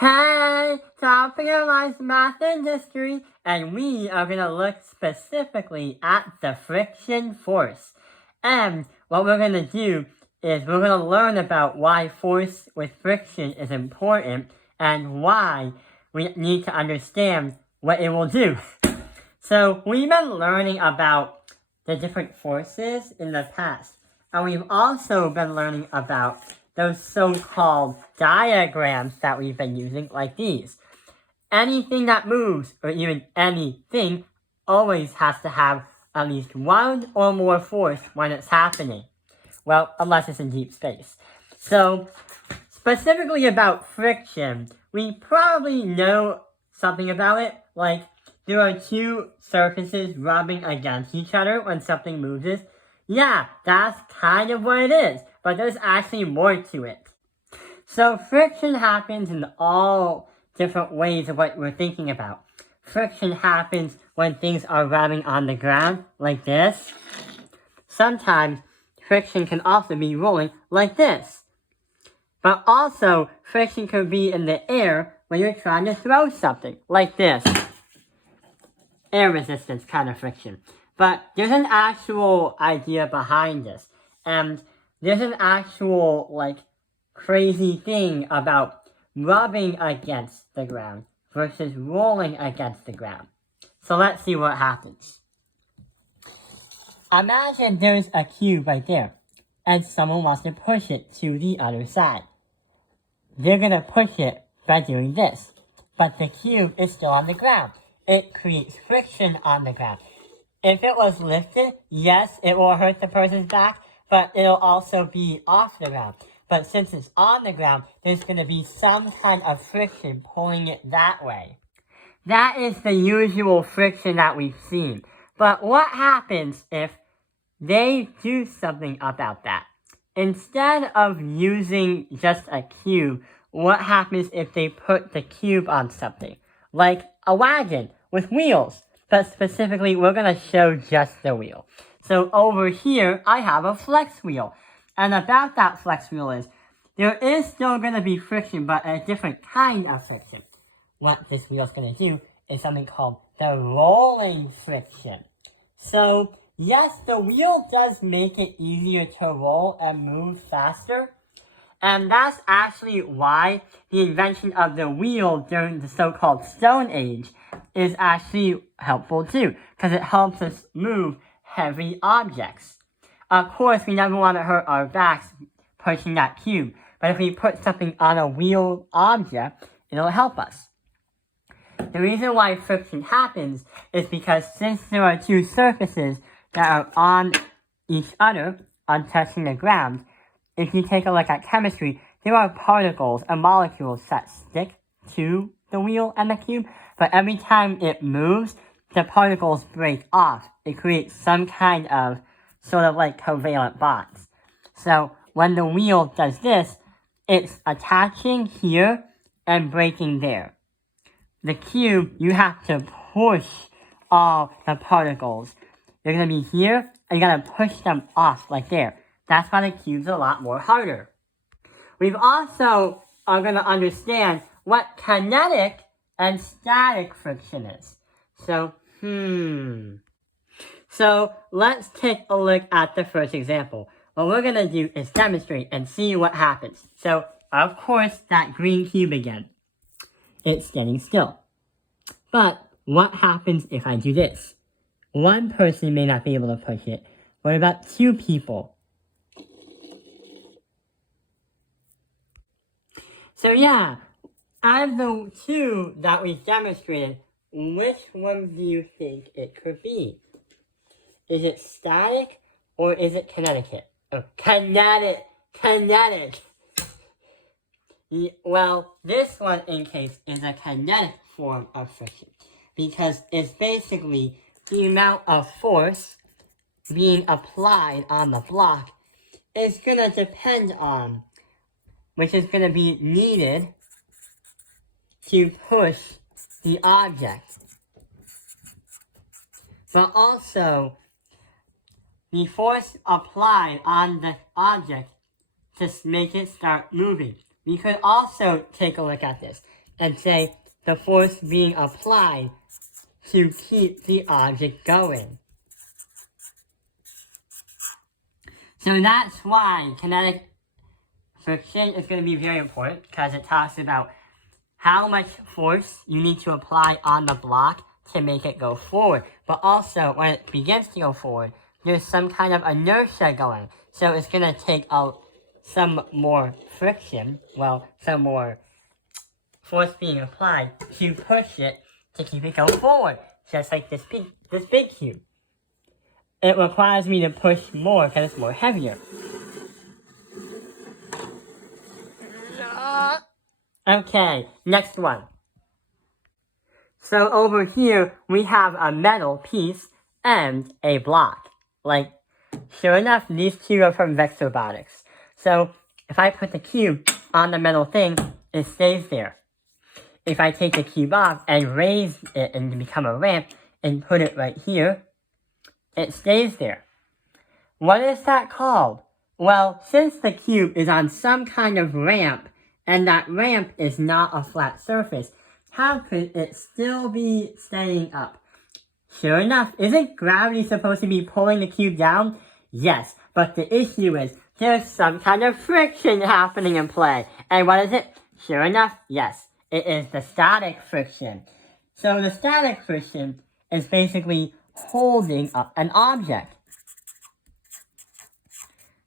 Hey, topic of life's math and history, and we are going to look specifically at the friction force. And what we're going to do is we're going to learn about why force with friction is important and why we need to understand what it will do. So we've been learning about the different forces in the past, and we've also been learning about those so-called diagrams that we've been using, like these. Anything that moves, or even anything, always has to have at least one or more force when it's happening. Well, unless it's in deep space. So, specifically about friction, we probably know something about it, like there are two surfaces rubbing against each other when something moves. Yeah, that's kind of what it is, but there's actually more to it. So friction happens in all different ways of what we're thinking about. Friction happens when things are rubbing on the ground, like this. Sometimes friction can also be rolling like this. But also, friction can be in the air when you're trying to throw something, like this. Air resistance kind of friction. But there's an actual idea behind this. And there's an actual, crazy thing about rubbing against the ground versus rolling against the ground. So let's see what happens. Imagine there's a cube right there, and someone wants to push it to the other side. They're going to push it by doing this, but the cube is still on the ground. It creates friction on the ground. If it was lifted, yes, it will hurt the person's back, but it'll also be off the ground. But since it's on the ground, there's going to be some kind of friction pulling it that way. That is the usual friction that we've seen. But what happens if they do something about that? Instead of using just a cube, what happens if they put the cube on something? Like a wagon with wheels. But specifically, we're going to show just the wheel. So over here, I have a flex wheel. And about that flex wheel is, there is still going to be friction, but a different kind of friction. What this wheel is going to do is something called the rolling friction. So, yes, the wheel does make it easier to roll and move faster. And that's actually why the invention of the wheel during the so-called Stone Age is actually helpful too, because it helps us move heavy objects. Of course, we never want to hurt our backs pushing that cube, but if we put something on a wheeled object, it'll help us. The reason why friction happens is because since there are two surfaces that are on each other, on touching the ground, if you take a look at chemistry, there are particles and molecules that stick to the wheel and the cube, but every time it moves, the particles break off. It creates some kind of sort of like covalent bonds. So when the wheel does this, it's attaching here and breaking there. The cube, you have to push all the particles. They're going to be here, and you got to push them off like there. That's why the cube's a lot more harder. We've also are going to understand what kinetic and static friction is. So let's take a look at the first example. What we're going to do is demonstrate and see what happens. So, of course, that green cube again. It's standing still. But what happens if I do this? One person may not be able to push it. What about two people? So yeah, out of the two that we demonstrated, which one do you think it could be? Is it static or is it kinetic? Oh, kinetic. Well, this one in case is a kinetic form of friction because it's basically the amount of force being applied on the block is going to depend on, which is going to be needed to push the object. But also, the force applied on the object to make it start moving. We could also take a look at this. and say the force being applied to keep the object going. So that's why kinetic friction is going to be very important, because it talks about how much force you need to apply on the block to make it go forward. But also, when it begins to go forward, there's some kind of inertia going. So it's going to take out some more friction, some more force being applied to push it to keep it going forward. Just like this big cube. It requires me to push more because it's more heavier. Okay, next one. So over here, we have a metal piece and a block. Like, sure enough, these two are from Vex Robotics. So, if I put the cube on the metal thing, it stays there. If I take the cube off and raise it and become a ramp and put it right here, it stays there. What is that called? Well, since the cube is on some kind of ramp, and that ramp is not a flat surface, how could it still be staying up? Sure enough, isn't gravity supposed to be pulling the cube down? Yes, but the issue is there's some kind of friction happening in play. And what is it? Sure enough, yes, it is the static friction. So the static friction is basically holding up an object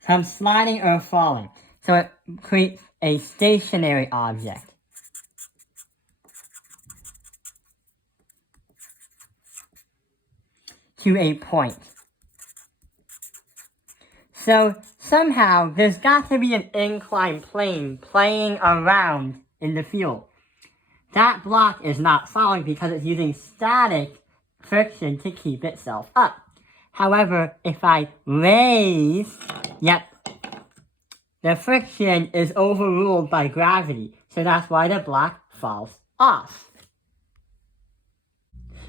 from sliding or falling. So it creates a stationary object. To a point. So somehow there's got to be an inclined plane playing around in the field. That block is not falling because it's using static friction to keep itself up. However, if I raise, the friction is overruled by gravity, so that's why the block falls off.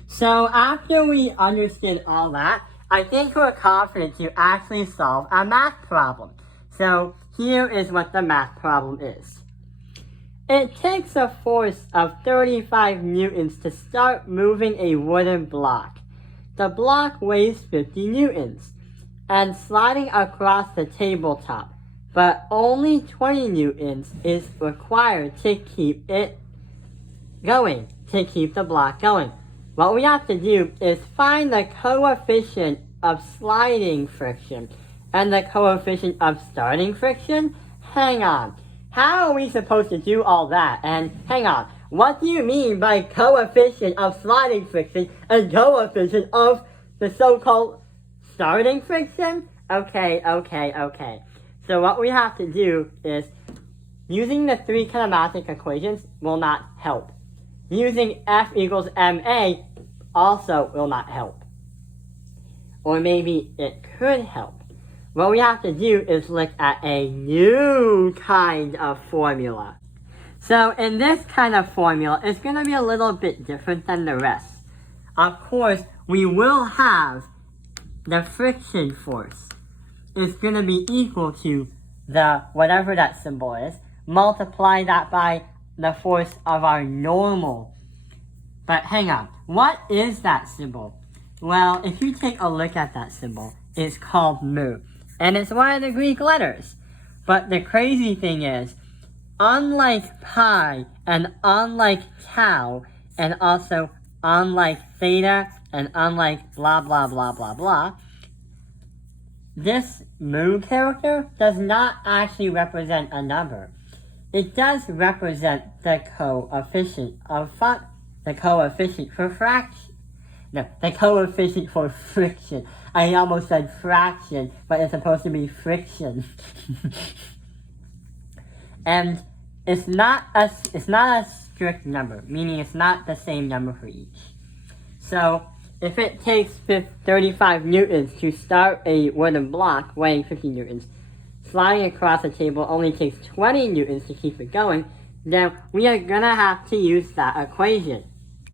So after we understood all that, I think we're confident to actually solve a math problem. So here is what the math problem is. It takes a force of 35 newtons to start moving a wooden block. The block weighs 50 newtons and sliding across the tabletop, but only 20 newtons is required to keep it going, to keep the block going. What we have to do is find the coefficient of sliding friction and the coefficient of starting friction. Hang on. How are we supposed to do all that? And hang on. What do you mean by coefficient of sliding friction and coefficient of the so-called starting friction? Okay. So what we have to do is, using the three kinematic equations will not help. Using F equals ma also will not help. Or maybe it could help. What we have to do is look at a new kind of formula. So in this kind of formula, it's going to be a little bit different than the rest. Of course, we will have the friction force. It's going to be equal to the whatever that symbol is. Multiply that by the force of our normal. But hang on, what is that symbol? Well, if you take a look at that symbol, it's called mu. And it's one of the Greek letters. But the crazy thing is, unlike pi and unlike tau, and also unlike theta and unlike blah blah blah blah blah, this mu character does not actually represent a number. It does represent the coefficient for fraction. No, the coefficient for friction. I almost said fraction, but it's supposed to be friction. And it's not a strict number, meaning it's not the same number for each. So if it takes 35 newtons to start a wooden block weighing 50 newtons, sliding across the table only takes 20 newtons to keep it going, then we are gonna have to use that equation.